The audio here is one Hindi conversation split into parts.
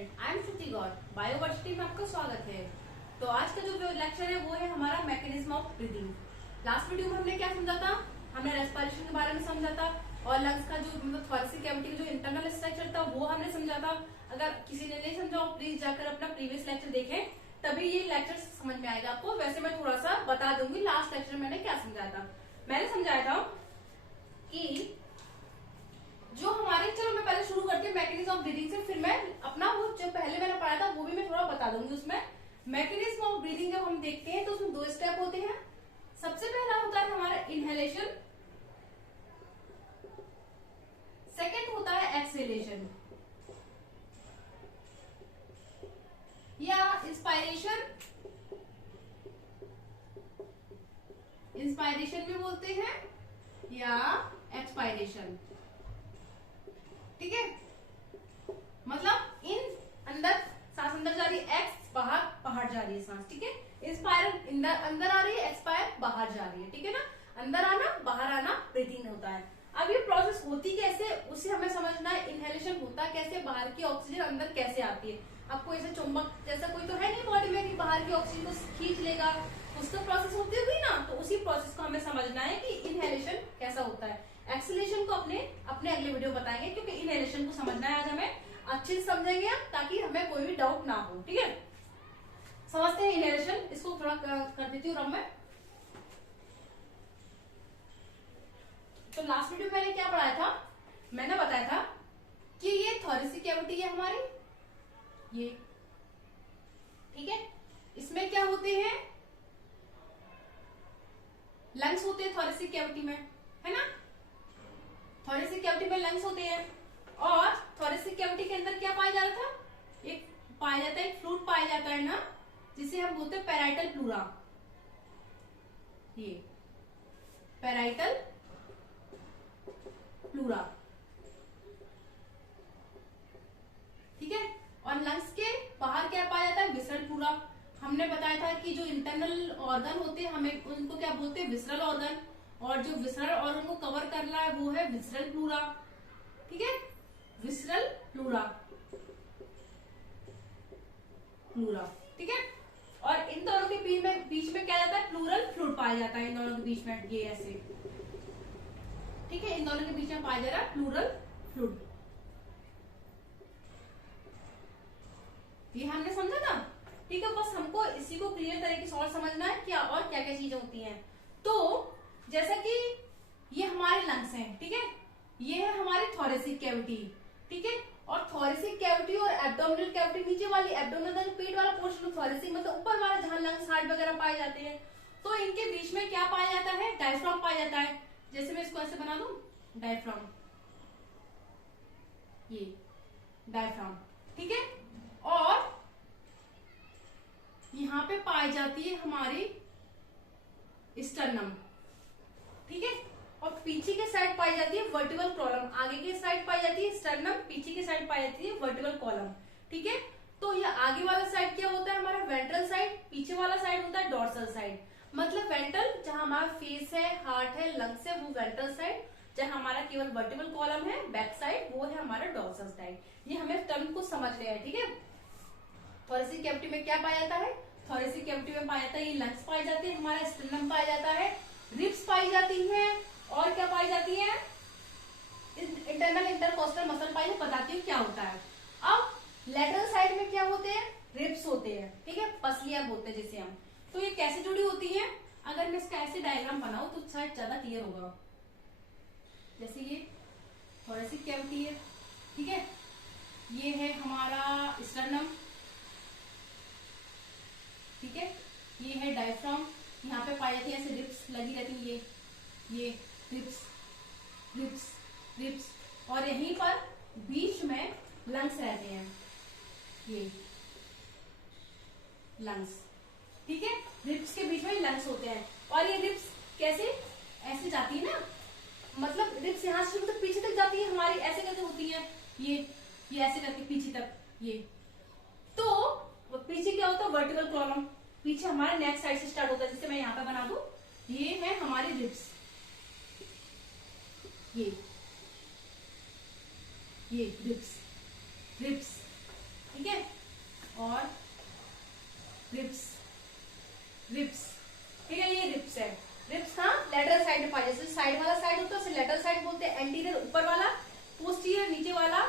Student, I am Shruti Gaur. Bioversity में आपका स्वागत है। तो आज का जो लेक्चर है वो है हमारा mechanism of breathing. Last video में हमने क्या समझा था? हमने रेस्पिरेशन के बारे में समझा था और लंग्स का जो मतलब थोरेसिक कैविटी का जो इंटरनल स्ट्रक्चर था वो हमने समझा था। अगर किसी ने नहीं समझा प्लीज जाकर अपना प्रीवियस लेक्चर देखें, तभी ये लेक्चर समझ में आएगा आपको। वैसे मैं थोड़ा सा बता दूंगी लास्ट लेक्चर में मैंने क्या समझाया था। मैंने समझाया था कि जो हमारे, चलो मैं पहले शुरू करती हूँ मैकेनिज्म ऑफ ब्रीदिंग से, फिर मैं अपना वो जो पहले मैंने पढ़ा था वो भी मैं थोड़ा बता दूंगी। उसमें मैकेनिज्म ऑफ ब्रीदिंग जब हम देखते हैं तो उसमें दो स्टेप होते हैं। सबसे पहला होता है हमारा इनहेलेशन, सेकंड होता है एक्सहेलेशन या इंस्पायरेशन। इंस्पायरेशन भी बोलते हैं या एक्सपायरेशन, ठीक है। मतलब इन अंदर सांस अंदर जा रही है, एक्स बाहर बाहर जा रही है सांस, ठीक है। इंस्पायर अंदर आ रही है, एक्सपायर बाहर जा रही है, ठीक है ना। अंदर आना बाहर आना ब्रीथिंग होता है। अब ये प्रोसेस होती कैसे उसे हमें समझना है। इनहेलेशन होता कैसे, बाहर की ऑक्सीजन अंदर कैसे आती है। आपको ऐसे चुंबक जैसा कोई तो है नहीं बॉडी में कि बाहर की ऑक्सीजन को खींच लेगा, उसका प्रोसेस होती होगी ना। तो उसी प्रोसेस को हमें समझना है कि इनहेलेशन कैसा होता है। एक्सहेलेशन को अपने अगले वीडियो बताएंगे, क्योंकि इनहेलेशन को समझना है आज हमें, अच्छे से समझेंगे हम ताकि हमें कोई भी डाउट ना हो, ठीक है। समझते हैं इनहेलेशन। इसको थोड़ा कर देती हूँ रब में। तो लास्ट वीडियो में मैंने क्या पढ़ाया था? मैंने बताया था कि ये थोरेसिक कैविटी है हमारी, ये, ठीक है। इसमें क्या होते हैं? लंग्स होते हैं थोरेसिक कैविटी में, है ना। थोरेसिक कैविटी में लंग्स होते हैं और थोरेसिक कैविटी के अंदर क्या पाया जा रहा था? एक पाया जाता है, एक फ्लूइड पाया जाता है ना, जिसे हम बोलते हैं पैराइटल प्लूरा। ये पैराइटल प्लूरा, ठीक है। और लंग्स के बाहर क्या पाया जाता है? Visceral pleura. हमने बताया था कि जो इंटरनल ऑर्गन होते हैं हमें उनको क्या बोलते हैं? Visceral organ. और जो विसरल ऑर्गन को कवर कर रहा है वो है विसरल प्लूरा, ठीक है। विसरल प्लूरा, प्लूरा, ठीक है। और इन दोनों के बीच में क्या जाता है? प्लूरल फ्लूइड पाया जाता है इन दोनों के बीच में, ये ऐसे, ठीक है। इन दोनों के बीच में पाया जा रहा है प्लूरल फ्लूइड। ये हमने समझा था, ठीक है। बस हमको इसी को क्लियर तरीके से और समझना है क्या और क्या क्या चीजें होती हैं। तो जैसा कि ये हमारे लंग्स हैं, ठीक है। ये है हमारी थोरेसिक कैविटी, ठीक है। और थोरेसिक कैविटी और एब्डोमिनल कैविटी, नीचे वाली एब्डोमिनल का जो पेट वाला पोर्शन, थोरेसिक मतलब ऊपर वाला जहां लंग्स हार्ट वगैरह पाए जाते हैं, तो इनके बीच में क्या पाया जाता है? डायफ्राम पाया जाता है। जैसे मैं इसको ऐसे बना दूं, डायफ्राम, ये डायफ्राम, ठीक है। और यहां पे पाई जाती है हमारी स्टर्नम, ठीक है। और पीछे के साइड पाई जाती है वर्टिबल कॉलम। आगे की साइड पाई जाती है स्टर्नम, पीछे की साइड पाई जाती है वर्टिबल कॉलम, ठीक है। तो ये आगे वाला साइड क्या होता है? हमारा वेंट्रल साइड। पीछे वाला साइड होता है डोर्सल साइड। मतलब वेंट्रल जहां हमारा फेस है, हार्ट है, लंग्स है, वो वेंट्रल साइड। जहां हमारा केवल वर्टिबल कॉलम है बैक साइड, वो है हमारा डोर्सल साइड। ये हमें टर्म को समझ लिया है, ठीक है। थोरेसिक कैविटी में क्या पाया जाता है? थोरेसिक कैविटी में पाया जाता है ये लंग्स पाए जाते हैं, हमारा स्टर्नम पाया जाता है, रिब्स पाई जाती है, और क्या पाई जाती है? इंटरनल इंटरकोस्टल मसल पाई, बताती हूँ क्या होता है। अब लेटरल साइड में क्या होते हैं? रिब्स होते हैं, ठीक है। पसलियां बोलते हैं जिसे हम। तो ये कैसे जुड़ी होती है? अगर मैं इसका ऐसे डायग्राम बनाऊं तो शायद ज्यादा क्लियर होगा। जैसे ये थोरेसिक कैविटी है, ठीक है। ये है हमारा स्टर्नम, ठीक है। ये है डायफ्राम, यहाँ पे पाई जाती है ऐसे रिब्स लगी रहती है, ये रिब्स रिब्स रिब्स। और यहीं पर बीच में लंग्स रहते हैं, ये लंग्स, ठीक है। रिब्स के बीच में लंग्स होते हैं। और ये रिब्स कैसे ऐसे जाती है ना, मतलब रिब्स यहाँ से तो पीछे तक जाती है हमारी, ऐसे करके होती है, ये ऐसे करके पीछे तक, ये। तो पीछे क्या होता है? वर्टिकल कॉलम पीछे हमारे नेक साइड से स्टार्ट होता है, जिसे मैं यहाँ पे बना दूं, ये है हमारी रिब्स, ये रिब्स रिब्स ठीक है, और रिब्स, रिब्स, ठीक है, ये रिब्स है। रिब्स कहाँ, लेटरल साइड में पाए, जैसे साइड वाला साइड होता है उसे लेटरल साइड बोलते हैं, एंटीरियर ऊपर वाला, पोस्टीरियर नीचे वाला,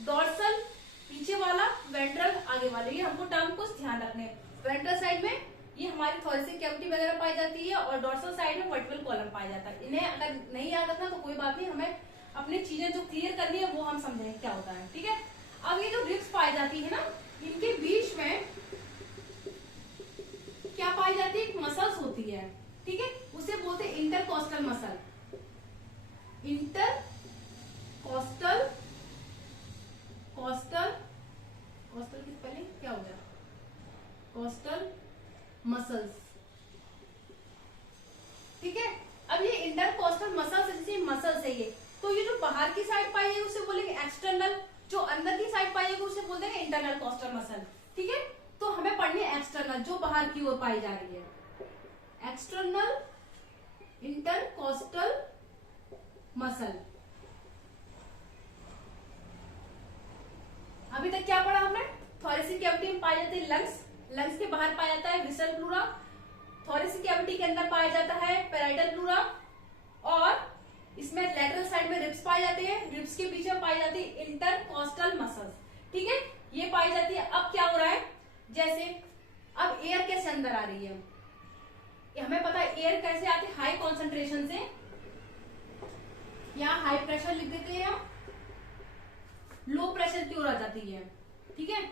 डोर्सल पीछे वाला, वेंट्रल आगे वाले। ये हमको टर्म को ध्यान रखने हैं। वेंट्रल साइड में ये हमारी थोरेसिक कैविटी वगैरह पाई जाती है, और डोर्सल साइड में वर्टिकल कॉलम पाया जाता है। इन्हें अगर नहीं याद रखना तो कोई बात नहीं, हमें अपनी चीजें जो क्लियर करनी है वो हम समझेंगे क्या होता है, ठीक है। अब ये जो रिब्स पाई जाती है ना, इनके बीच में क्या पाई जाती है, एक मसल्स होती है, ठीक है, उसे बोलते हैं intercostal muscle. Intercostal, coastal, coastal की स्पेलिंग क्या हो गया, कोस्टल मसल्स, ठीक है। अब ये इंटरकोस्टल मसल्स, जैसे मसल्स है ये, तो ये जो बाहर की साइड पाई है उसे बोलेंगे एक्सटर्नल, जो अंदर की साइड पाई है उसे बोलते हैं इंटरनल कोस्टल मसल, ठीक है। तो हमें पढ़नी है एक्सटर्नल, जो बाहर की ओर पाई जा रही है, एक्सटर्नल इंटरकोस्टल मसल। अभी तक क्या पढ़ा हमने, थोरेसिक कैविटी में पाया जाता है लंग्स, लंग्स के बाहर पाया जाता है विसल प्लूरा, थोरेसिक कैविटी के अंदर पाया जाता है पैराइटल प्लूरा, और इसमें लेटरल साइड में रिब्स पाए जाते हैं, रिब्स के पीछे पाई जाती है इंटरकोस्टल मसल्स, ठीक है, ये पाई जाती है। अब क्या हो रहा है, जैसे अब एयर कैसे अंदर आ रही है, हमें पता है एयर कैसे आती है, हाई कॉन्सेंट्रेशन से, यहाँ हाई प्रेशर लिख देते हैं, लो प्रेशर की ओर आ जाती है, ठीक है,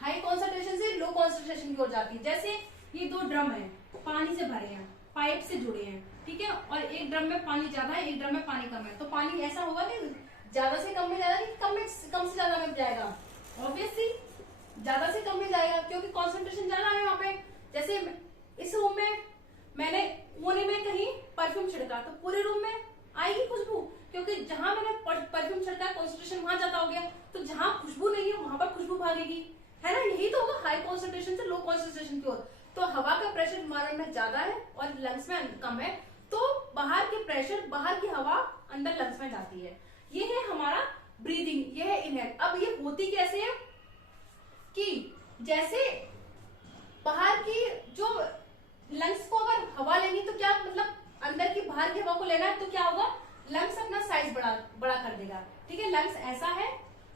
हाई कॉन्सेंट्रेशन से लो कॉन्सेंट्रेशन की ओर जाती है। जैसे ये दो ड्रम है, पानी से भरे हैं, पाइप से जुड़े हैं, ठीक है, और एक ड्रम में पानी ज्यादा है, एक ड्रम में पानी कम है, तो पानी ऐसा होगा कि ज्यादा से कम में ज्यादा नहीं, कम से ज्यादा में जाएगा, ऑब्वियसली ज्यादा से कम में जाएगा, क्योंकि कॉन्सेंट्रेशन ज्यादा है वहां पे। जैसे इस रूम में मैंने कोने में कहीं परफ्यूम छिड़का, तो पूरे रूम में आएगी खुशबू, क्योंकि जहां मैंने परफ्यूम छिड़का कॉन्सेंट्रेशन वहां ज्यादा हो गया, तो जहां खुशबू नहीं है वहां पर खुशबू भागेगी, है ना, यही तो होगा हाई कॉन्सेंट्रेशन से लो कॉन्सेंट्रेशन की ओर। तो हवा का प्रेशर हमारे में ज्यादा है और लंग्स में कम है, तो बाहर के प्रेशर, बाहर की हवा अंदर लंग्स में जाती है। ये है हमारा ब्रीदिंग, ये है इनहेल। अब ये होती कैसे है कि जैसे बाहर की जो लंग्स को अगर हवा लेनी तो क्या मतलब अंदर की बाहर की हवा को लेना है, तो क्या होगा, लंग्स अपना साइज बड़ा कर देगा, ठीक है, लंग्स ऐसा है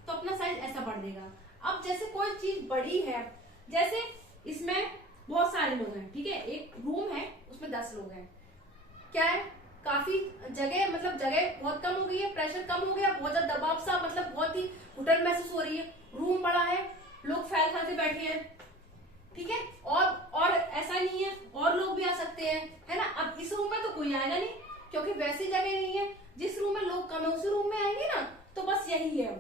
तो अपना साइज ऐसा बढ़ देगा। अब जैसे कोई चीज बड़ी है, जैसे इसमें बहुत सारे लोग हैं, ठीक है, एक रूम है उसमें 10 लोग हैं, क्या है, काफी जगह, मतलब जगह बहुत कम हो गई है, प्रेशर कम हो गया, बहुत ज्यादा दबाव सा, मतलब बहुत ही घुटन महसूस हो रही है, रूम बड़ा है, लोग फैल खा के बैठे हैं, ठीक है, और ऐसा नहीं है, और लोग भी आ सकते हैं, है ना। अब इस रूम में तो कोई आएगा नहीं, क्योंकि वैसी जगह नहीं है, जिस रूम में लोग कम है उसी रूम में आएंगे ना, तो बस यही है।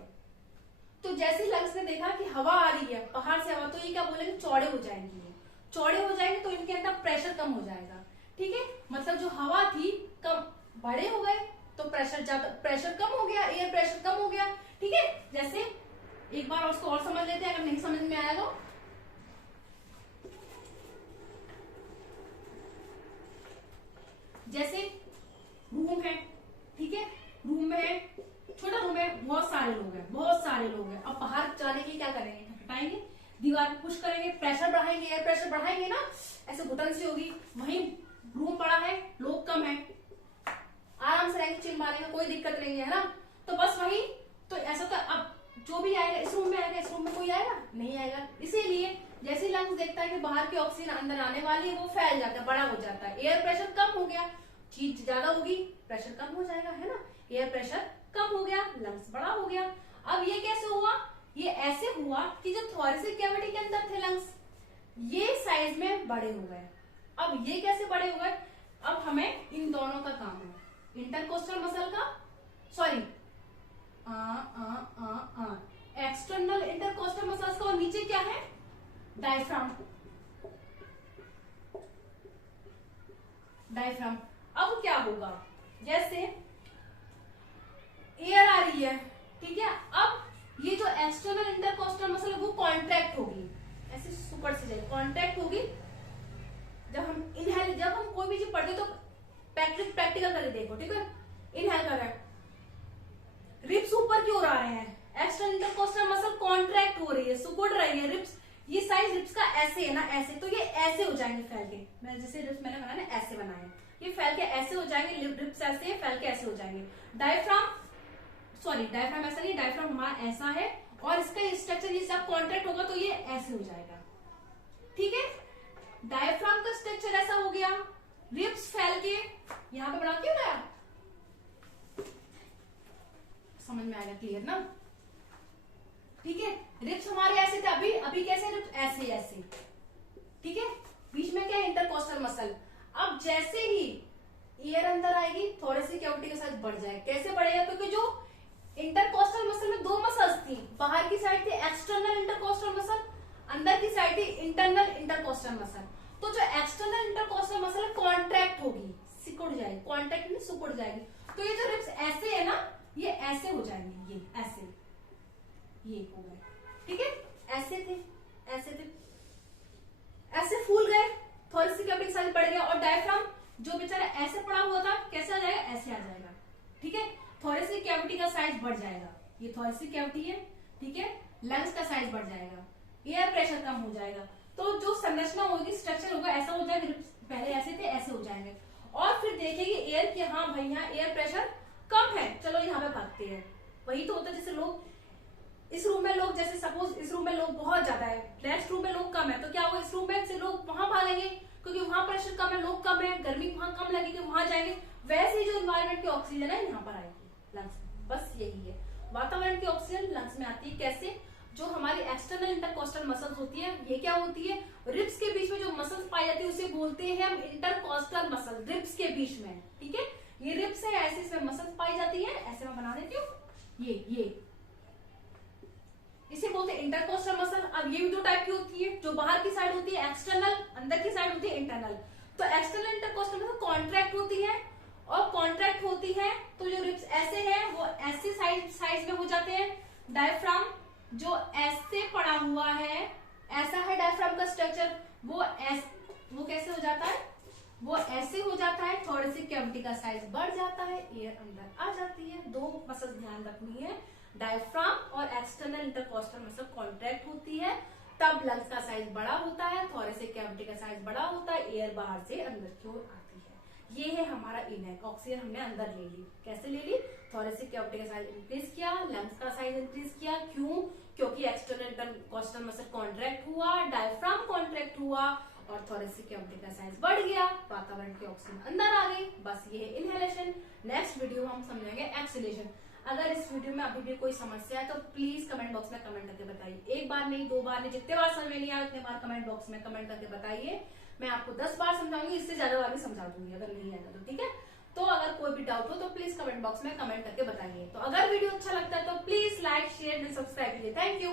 तो जैसे लंग्स ने देखा कि हवा आ रही है बाहर से हवा, तो ये क्या बोलेंगे, चौड़े हो जाएंगे, चौड़े हो जाएंगे, तो इनके अंदर प्रेशर कम हो जाएगा, ठीक है, मतलब जो हवा थी कम, बड़े हो गए तो प्रेशर ज्यादा, प्रेशर कम हो गया, एयर प्रेशर कम हो गया, ठीक है। जैसे एक बार उसको और समझ लेते हैं, अगर नहीं समझ में आया तो। जैसे रूम है, ठीक है, रूम में छोटा रूम है, बहुत सारे लोग हैं, बहुत सारे लोग हैं, अब बाहर जाने के लिए क्या करेंगे, हटाएंगे, दीवार पे पुश करेंगे, प्रेशर बढ़ाएंगे, एयर प्रेशर बढ़ाएंगे ना, ऐसे घुटन सी होगी। वहीं रूम बड़ा है, लोग कम है, आराम से रहेंगे, चिल मारेंगे, कोई दिक्कत नहीं है ना। तो बस वही, तो ऐसा तो अब जो भी आएगा इस रूम में आएगा, इस रूम में कोई आएगा नहीं आएगा। इसीलिए जैसे लंग्स देखता है कि बाहर की ऑक्सीजन अंदर आने वाली है, वो फैल जाता है, बड़ा हो जाता है, एयर प्रेशर कम हो गया, चीज ज्यादा होगी, प्रेशर कम हो जाएगा, है ना, एयर प्रेशर कम हो गया, लंग्स बड़ा हो गया। अब ये कैसे हुआ, ये ऐसे हुआ कि जो थोरेसिक कैविटी के अंदर थे लंग्स, ये साइज में बड़े हो गए। अब ये कैसे बड़े हो गए, अब हमें इन दोनों का काम है, इंटरकोस्टल मसल का, सॉरी एक्सटर्नल इंटरकोस्टल मसल्स का, और नीचे क्या है, डायफ्राम, डायफ्राम। अब क्या होगा, जैसे एयर आ रही है, ठीक है, अब ये जो एक्सटर्नल इंटरकोस्टल मसल है वो कॉन्ट्रैक्ट होगी, ऐसे सुपर से जाएगी, कॉन्ट्रैक्ट होगी। जब हम इनहेल, जब हम कोई भी चीज पढ़ते तो प्रैक्टिकल करके देखो, ठीक है, इनहेल कर रहे हैं, रिब्स ऊपर की ओर आ रहे हैं, एक्सटर्नल इंटरकोस्टल मसल कॉन्ट्रैक्ट हो रही है, सिकुड़ रही है, रिब्स ये साइज रिब्स का ऐसे है ना, ऐसे, तो ये ऐसे हो जाएंगे फैल के, मैं जैसे रिब्स मैंने बनाया ना ऐसे बनाए, ये फैल के ऐसे हो जाएंगे, रिब्स ऐसे फैल के ऐसे हो जाएंगे। डायफ्राम, सॉरी डायफ्राम ऐसा नहीं, डायफ्राम हमारा ऐसा है और इसका स्ट्रक्चर ये सब कॉन्ट्रैक्ट होगा तो ये ऐसे हो जाएगा, ठीक है। डायफ्राम का स्ट्रक्चर ऐसा हो गया, रिब्स फैल के यहां पे बना क्यों रहा, समझ में आएगा, क्लियर ना, ठीक है। रिब्स हमारे ऐसे थे, अभी अभी कैसे रिब्स ऐसे ऐसे, ठीक है। बीच में क्या है, इंटरकोस्टल मसल। अब जैसे ही एयर अंदर आएगी थोड़ी सी कैविटी का साइज बढ़ जाएगा, कैसे बढ़ेगा, क्योंकि जो इंटरकोस्टल मसल में दो मसल्स थी, बाहर की साइड थी एक्सटर्नल इंटरकोस्टल मसल, अंदर की साइड थी इंटरनल इंटरकोस्टल मसल। तो जो एक्सटर्नल इंटरकोस्टल मसल है कॉन्ट्रैक्ट होगी, सिकुड़ जाएगी, कॉन्ट्रैक्ट में सिकुड़ जाएगी, तो ये जो रिब्स ऐसे है ना, ये ऐसे हो जाएंगे, ये ऐसे, ये हो गए, ठीक है। ऐसे थे, ऐसे थे, ऐसे फूल गए, थोड़ी सी कैविटी साइज बढ़ गया, और डायफ्राम जो बेचारा ऐसे पड़ा हुआ था कैसे आ जाएगा, ऐसे आ जाएगा, ठीक है। थोड़ी सी कैविटी का साइज बढ़ जाएगा, ये थोड़ी सी कैविटी है, ठीक है। लंग्स का साइज बढ़ जाएगा, एयर प्रेशर कम हो जाएगा, तो जो संरचना होगी, स्ट्रक्चर होगा ऐसा हो जाएगा, पहले ऐसे थे ऐसे हो जाएंगे, और फिर देखेंगे एयर कि हाँ भाई यहाँ एयर प्रेशर कम है, चलो यहाँ पे भागते हैं। वही तो होता है, जैसे लोग इस रूम में लोग, जैसे सपोज इस रूम में लोग बहुत ज्यादा है, नेक्स्ट रूम में लोग कम है, तो क्या होगा, इस रूम में से लोग वहां भागेंगे क्योंकि वहां प्रेशर कम है, लोग कम है, गर्मी वहां कम लगेगी, वहां जाएंगे। वैसे ही जो इन्वायरमेंट की ऑक्सीजन है यहाँ पर आएगी लंग्स में, बस यही है। वातावरण की ऑक्सीजन लंग्स में आती है, कैसे, जो हमारी एक्सटर्नल इंटरकोस्टल मसल्स होती है, ये क्या होती है, रिब्स के बीच में जो मसल्स पाई जाती है उसे बोलते हैं हम इंटरकोस्टल मसल, रिब्स के बीच में, ठीक है। ये रिब्स है, ऐसे इसमें मसल्स पाई जाती है, ऐसे मैं बना देती हूँ, ये इसे बोलते हैं इंटरकोस्टल मसल। अब ये भी दो टाइप की होती है, जो बाहर की साइड होती है एक्सटर्नल, अंदर की साइड होती है इंटरनल। तो एक्सटर्नल इंटरकोस्टल मसल कॉन्ट्रैक्ट होती है, और कॉन्ट्रैक्ट होती है तो जो रिब्स ऐसे है वो ऐसे साइज में हो जाते हैं। डायफ्राम जो ऐसे पड़ा हुआ है, ऐसा है डायफ्राम का स्ट्रक्चर, वो कैसे हो जाता है, वो ऐसे हो जाता है, थोड़ी सी कैविटी का साइज बढ़ जाता है, एयर अंदर आ जाती है। दो मसल ध्यान रखनी है, डायफ्राम और एक्सटर्नल इंटरकोस्टल मसल कॉन्ट्रैक्ट होती है, तब लंग्स का साइज बड़ा होता है, थोड़े से कैविटी का साइज बड़ा होता है, एयर बाहर से अंदर की ओर आती है। ये है हमारा इननेक, ऑक्सीजन हमने अंदर ले ली, कैसे ले ली, थोड़े से कैविटी का साइज इंक्रीज किया, लंग्स का साइज इंक्रीज किया, क्यों, क्योंकि एक्सटर्नल इंटरकोस्टल मसल कॉन्ट्रैक्ट हुआ, डायफ्राम कॉन्ट्रैक्ट हुआ, और थोड़े से कैविटी का साइज बढ़ गया, वातावरण की ऑक्सीजन अंदर आ गई, बस ये है इनहेलेशन। नेक्स्ट वीडियो हम समझेंगे एक्सहेलेशन। अगर इस वीडियो में अभी भी कोई समस्या है तो प्लीज कमेंट बॉक्स में कमेंट करके बताइए, एक बार नहीं, दो बार नहीं, जितने बार समझ में नहीं आया उतने बार कमेंट बॉक्स में कमेंट करके बताइए। मैं आपको 10 बार समझाऊंगी, इससे ज्यादा बार भी समझा दूंगी अगर नहीं आएगा तो, ठीक है। तो अगर कोई भी डाउट हो तो प्लीज कमेंट बॉक्स में कमेंट करके बताइए। तो अगर वीडियो अच्छा लगता है तो please like, share and subscribe कीजिए। Thank you.